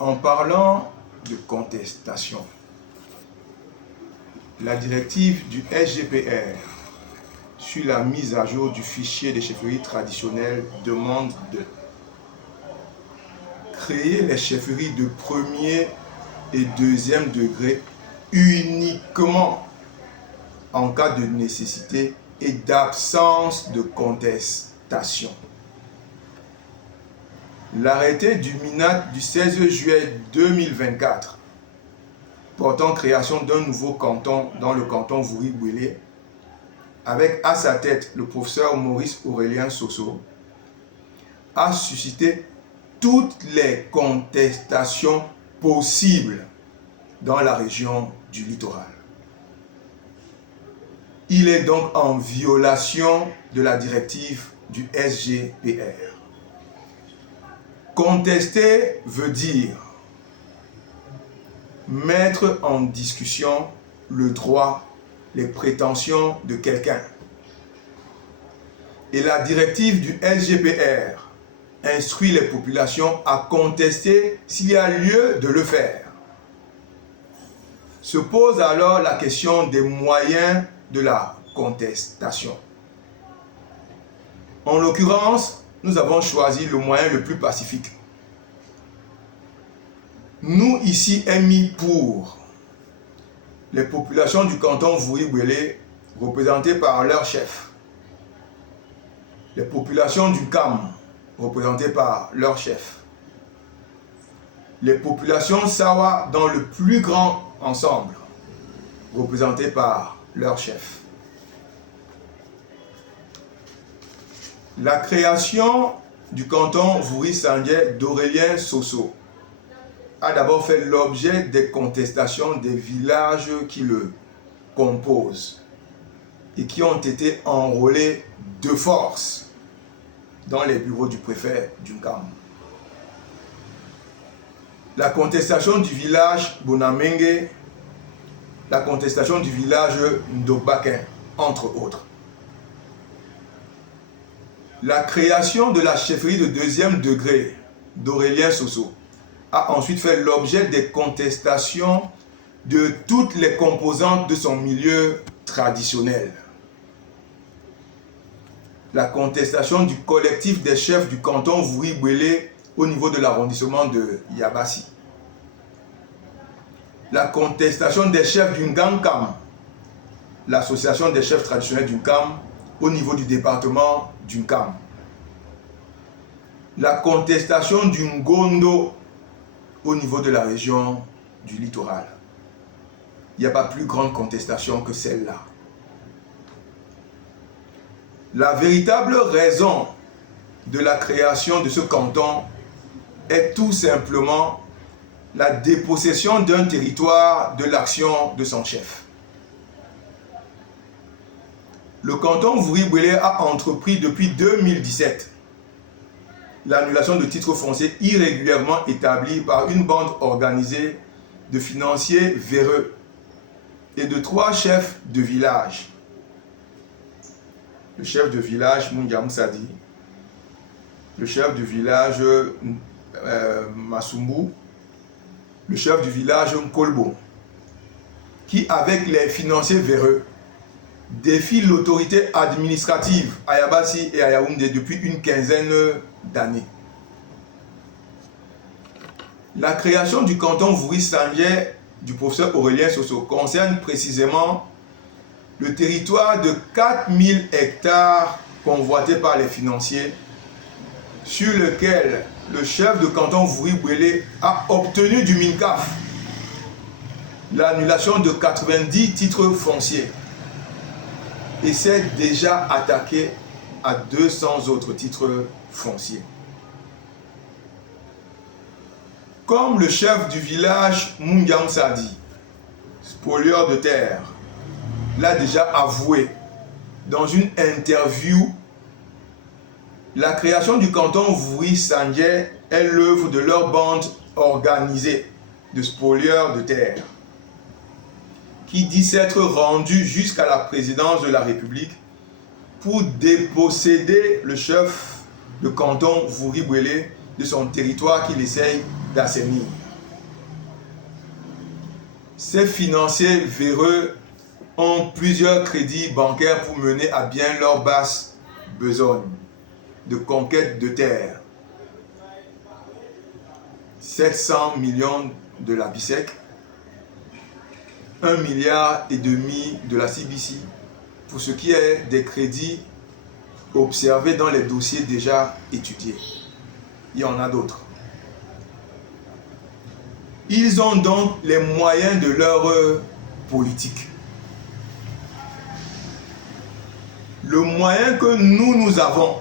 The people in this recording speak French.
En parlant de contestation, la directive du SGPR sur la mise à jour du fichier des chefferies traditionnelles demande de créer les chefferies de premier et deuxième degré uniquement en cas de nécessité et d'absence de contestation. L'arrêté du MINAT du 16 juillet 2024 portant création d'un nouveau canton dans le canton Vouri-Bouélé, avec à sa tête le professeur Maurice Aurélien Sosso, a suscité toutes les contestations possibles dans la région du littoral. Il est donc en violation de la directive du SGPR. Contester veut dire mettre en discussion le droit, les prétentions de quelqu'un. Et la directive du SGPR instruit les populations à contester s'il y a lieu de le faire. Se pose alors la question des moyens de la contestation. En l'occurrence, nous avons choisi le moyen le plus pacifique. Nous, ici, émis pour les populations du canton Vouri-Bouélé, représentées par leur chef. Les populations du CAM, représentées par leur chef. Les populations Sawa dans le plus grand ensemble, représentées par leur chef. La création du canton Vouri-Sandié d'Aurélien Sosso a d'abord fait l'objet des contestations des villages qui le composent et qui ont été enrôlés de force dans les bureaux du préfet d'Unkam. La contestation du village Bonamengue, la contestation du village Ndobakin, entre autres. La création de la chefferie de deuxième degré d'Aurélien Sosso a ensuite fait l'objet des contestations de toutes les composantes de son milieu traditionnel. La contestation du collectif des chefs du canton Vouri-Bouélé au niveau de l'arrondissement de Yabassi. La contestation des chefs du Ngankam, l'association des chefs traditionnels du Nkam au niveau du département du Nkam. La contestation du Ngondo au niveau de la région du littoral. Il n'y a pas plus grande contestation que celle-là. La véritable raison de la création de ce canton est tout simplement la dépossession d'un territoire de l'action de son chef. Le canton Vouri-Bouélé a entrepris depuis 2017 l'annulation de titres fonciers irrégulièrement établis par une bande organisée de financiers véreux et de 3 chefs de village. Le chef de village Mundia Moussadi, le chef du village Masumbu, le chef du village Nkolbo, qui avec les financiers véreux défient l'autorité administrative à Yabassi et à Yaoundé depuis une quinzaine d'années. La création du canton Vouri-Sandié du professeur Aurélien Sosso concerne précisément le territoire de 4000 hectares convoité par les financiers, sur lequel le chef de canton Vouri-Bouélé a obtenu du MINCAF l'annulation de 90 titres fonciers et s'est déjà attaqué à 200 autres titres fonciers. Comme le chef du village Mundiam Sadi, spolieur de terre, l'a déjà avoué dans une interview, la création du canton Vouri-Sandié est l'œuvre de leur bande organisée de spolieurs de terre, qui dit s'être rendu jusqu'à la présidence de la République pour déposséder le chef de canton Vouri-Bouélé de son territoire qu'il essaye d'assainir. Ces financiers véreux ont plusieurs crédits bancaires pour mener à bien leur basse besogne de conquête de terre. 700 millions de la BICEC, 1,5 milliard de la CBC pour ce qui est des crédits observés dans les dossiers déjà étudiés. Il y en a d'autres. Ils ont donc les moyens de leur politique. Le moyen que nous avons,